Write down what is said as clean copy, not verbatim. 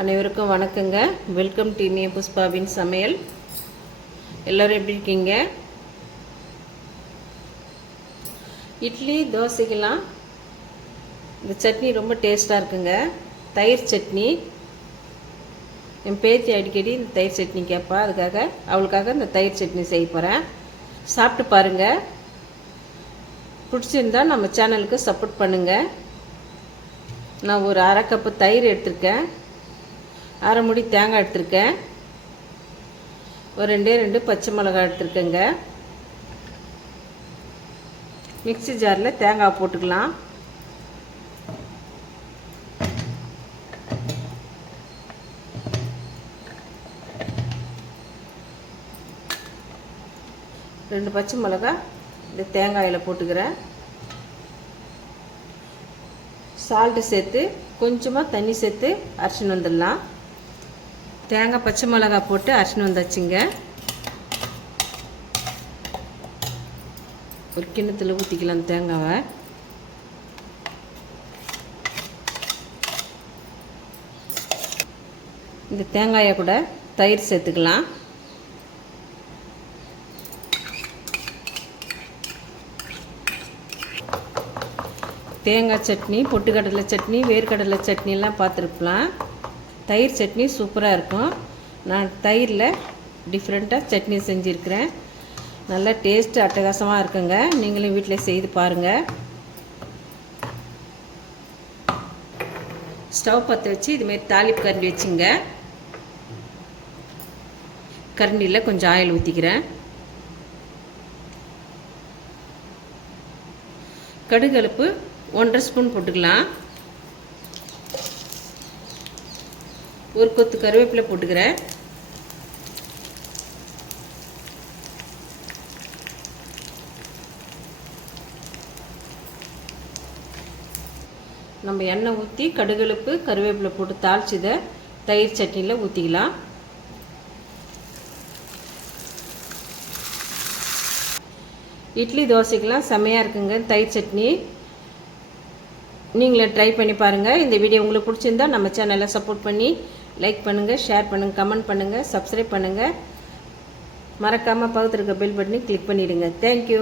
அனைவருக்கும் வணக்கங்க. Welcome to இனிய புஷ்பாவின் சமையல். எல்லோரும் எப்படி இருக்கீங்க? இட்லி தோசைக்கெல்லாம் இந்த சட்னி ரொம்ப டேஸ்ட்டாக இருக்குங்க. தயிர் சட்னி. என் பேத்தி அடிக்கடி இந்த தயிர் சட்னி கேட்பா. அவளுக்காக இந்த தயிர் சட்னி செய்ய போகிறேன். சாப்பிட்டு பாருங்கள். பிடிச்சிருந்தா நம்ம சேனலுக்கு சப்போர்ட் பண்ணுங்கள். நான் ஒரு அரை கப்பு தயிர் எடுத்திருக்கேன். அரை முடி தேங்காய் எடுத்திருக்கேன். ஒரு ரெண்டு பச்சை மிளகாய் எடுத்திருக்கேங்க. மிக்ஸி ஜாரில் தேங்காய் போட்டுக்கலாம். ரெண்டு பச்சை மிளகாய் இந்த தேங்காயில் போட்டுக்கிறேன். சால்ட்டு சேர்த்து கொஞ்சமாக தண்ணி சேர்த்து அரைச்சின்னு வந்துடலாம். தேங்காய் பச்சை மிளகாய் போட்டு அரைச்சின்னு வந்தாச்சுங்க. ஒரு கிண்ணத்தில் ஊற்றிக்கலாம் தேங்காவை. இந்த தேங்காயை கூட தயிர் சேர்த்துக்கலாம். தேங்காய் சட்னி, பொட்டுக்கடலை சட்னி, வேர்க்கடலை சட்னிலாம் பார்த்துருக்கலாம். தயிர் சட்னி சூப்பராக இருக்கும். நான் தயிரில் டிஃப்ரெண்ட்டாக சட்னி செஞ்சுருக்கிறேன். நல்லா டேஸ்ட்டு அட்டகாசமாக இருக்குங்க. நீங்களும் வீட்டில் செய்து பாருங்கள். ஸ்டவ் பற்ற வச்சு இதுமாரி தாளிப்பு கரண்டி வச்சுங்க. கரண்டியில் கொஞ்சம் ஆயில் ஊற்றிக்கிறேன். கடுகடுப்பு 1.5 ஸ்பூன் போட்டுக்கலாம். ஒரு கொத்து கருவேப்பிலை போட்டுக்கிறேன். நம்ம எண்ணெய் ஊற்றி கடுகடுப்பு கருவேப்பிலை போட்டு தாளிச்சதை தயிர் சட்னியில் ஊற்றிக்கலாம். இட்லி தோசைக்கெலாம் செம்மையாக இருக்குங்க தயிர் சட்னி. நீங்களே ட்ரை பண்ணி பாருங்கள். இந்த வீடியோ உங்களுக்கு பிடிச்சிருந்தா நம்ம சேனலை சப்போர்ட் பண்ணி லைக் பண்ணுங்கள், ஷேர் பண்ணுங்கள், கமெண்ட் பண்ணுங்கள், சப்ஸ்கிரைப் பண்ணுங்கள். மறக்காமல் பக்கத்தில் இருக்க பெல் பட்டனை கிளிக் பண்ணிவிடுங்க. தேங்க்யூ.